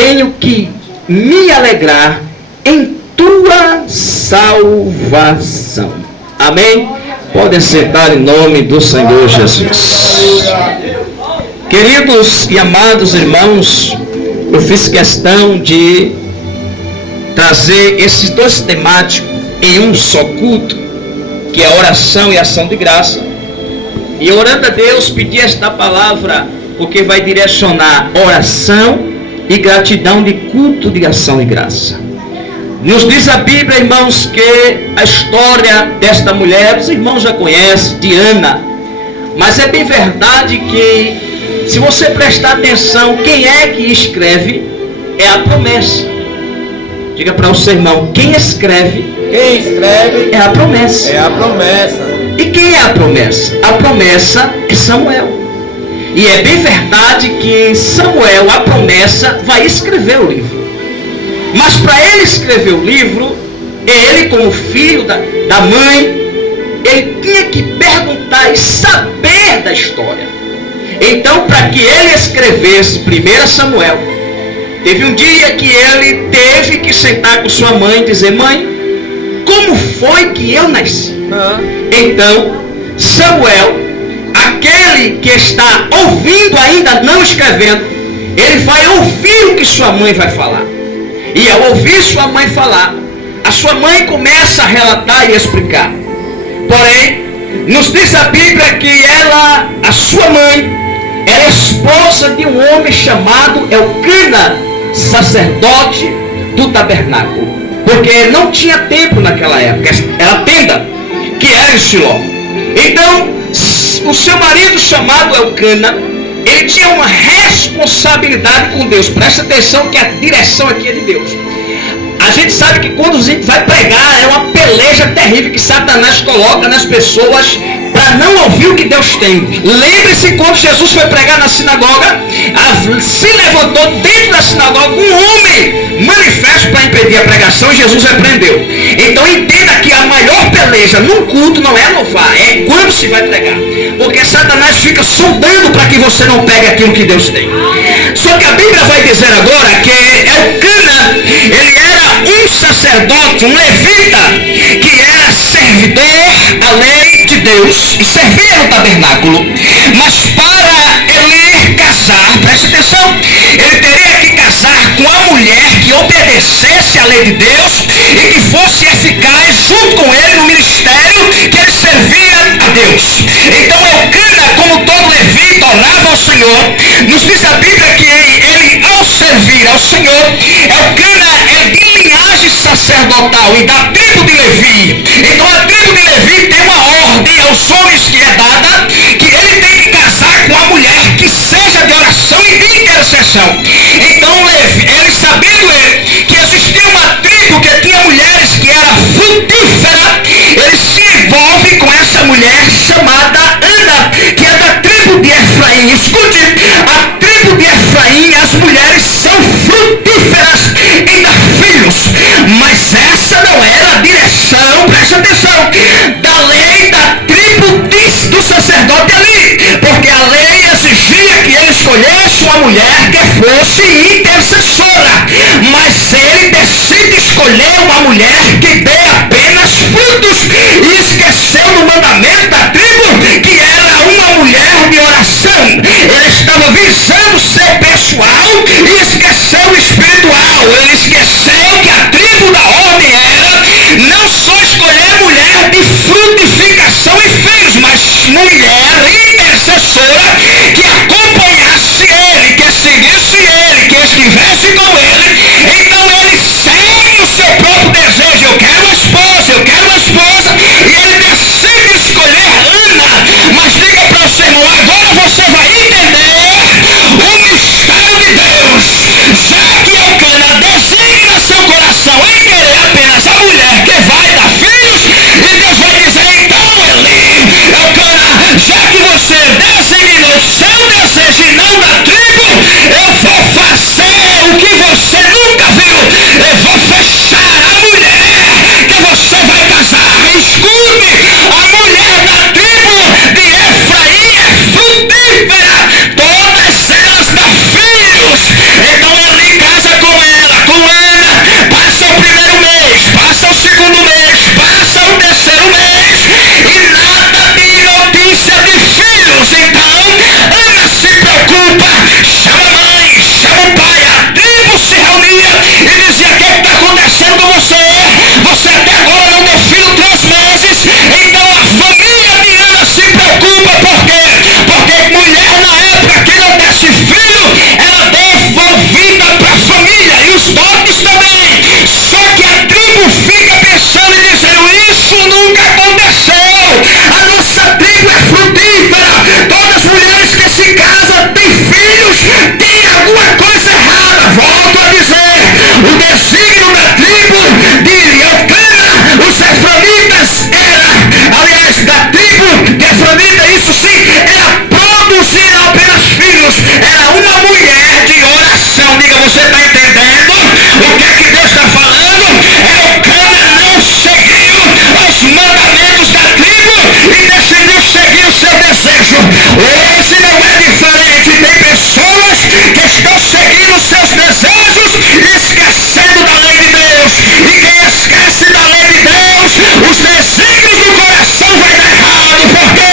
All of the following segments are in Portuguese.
tenho que me alegrar em tua salvação. Amém? Podem sentar em nome do Senhor Jesus. Queridos e amados irmãos, eu fiz questão de trazer esses dois temáticos em um só culto, que é oração e ação de graça. E orando a Deus, pedi esta palavra, porque vai direcionar oração e gratidão de culto de ação de graça. Nos diz a Bíblia, irmãos, que a história desta mulher, os irmãos já conhecem, de Ana. Mas é bem verdade que, se você prestar atenção, quem é que escreve é a promessa. Diga para o seu irmão, quem escreve é a promessa. É a promessa. E quem é a promessa? A promessa é Samuel. E é bem verdade que Samuel, a promessa, vai escrever o livro. Mas para ele escrever o livro, ele, como filho da mãe, ele tinha que perguntar e saber da história. Então, para que ele escrevesse 1 Samuel, teve um dia que ele teve que sentar com sua mãe e dizer: mãe, como foi que eu nasci? Então, Samuel, aquele que está ouvindo ainda não escrevendo, ele vai ouvir o que sua mãe vai falar. E ao ouvir sua mãe falar, a sua mãe começa a relatar e explicar. Porém, nos diz a Bíblia que ela, a sua mãe, era esposa de um homem chamado Elcana, sacerdote do tabernáculo. Porque não tinha templo naquela época, era a tenda, que era em Siló. Então, o seu marido chamado Elcana, ele tinha uma responsabilidade com Deus. Presta atenção que a direção aqui é de Deus. A gente sabe que quando a gente vai pregar, é uma peleja terrível que Satanás coloca nas pessoas para não ouvir o que Deus tem. Lembre-se quando Jesus foi pregar na sinagoga, se levantou dentro da sinagoga um homem manifesto para impedir a pregação e Jesus repreendeu. Então entenda que a maior peleja num culto não é louvar, é quando se vai pregar. Porque Satanás fica sondando para que você não pegue aquilo que Deus tem. Só que a Bíblia vai dizer agora que Elcana, ele era um sacerdote, um levita, que era servidor à lei de Deus e servia no tabernáculo. Mas para ele casar, preste atenção, ele teria que casar com a mulher que obedecesse à lei de Deus e que fosse eficaz junto com ele no ministério que ele servia a Deus. Então Elcana, como todo levita, orava ao Senhor. Nos diz a Bíblia que ele, ao servir ao Senhor, Elcana é de linhagem sacerdotal e da tribo de Levi. Então a tribo de Levi tem uma ordem aos homens que é dada, que ele tem que casar com a mulher que seja de oração e de intercessão. Então ele, sabendo ele que existia uma tribo que tinha mulheres que era frutífera, ele se envolve com essa mulher chamada Ana, que é da tribo de Efraim. Escute, a tribo de Efraim, as mulheres são frutíferas em dar filhos, mas essa não era a direção, preste atenção, da lei da tribo do sacerdote ali, porque a lei exigia que ele escolhesse uma mulher que fosse intercessora, mas ele decide escolher uma mulher que dê apenas frutos e esqueceu do mandamento da tribo, que era uma mulher de oração. Ele estava visando ser pessoal e esqueceu o espiritual. Ele esqueceu que a tribo da ordem era não só escolher mulher de frutificação e filhos, mas mulher intercessora que acompanhasse ele, que seguisse ele, que estivesse com ele. Então ele segue o seu próprio desejo. Eu quero Você está entendendo o que é que Deus está falando? Eucana não seguiu os mandamentos da tribo e decidiu seguir o seu desejo. Hoje não é diferente. Tem pessoas que estão seguindo os seus desejos e esquecendo da lei de Deus. E quem esquece da lei de Deus, os desígnios do coração vai dar errado. Por quê?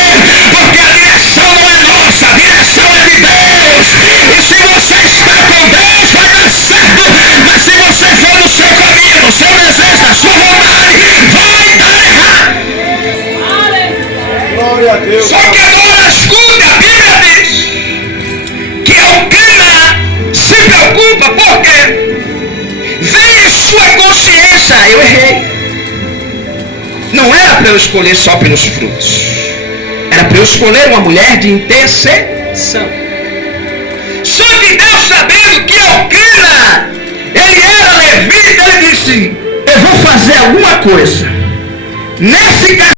Porque a direção não é nossa, a direção é de Deus. E se você está com Deus, vai dar certo. Mas se você for no seu caminho, no seu desejo, na sua vontade, vai dar errado. Glória a Deus. Só que agora escute, a Bíblia diz que Eucana se preocupa porque vem em sua consciência: eu errei. Não era para eu escolher só pelos frutos, era para eu escolher uma mulher de intercessão. Só que Deus, sabendo que Eucana, ele era levita, ele disse: eu vou fazer alguma coisa. Nesse caso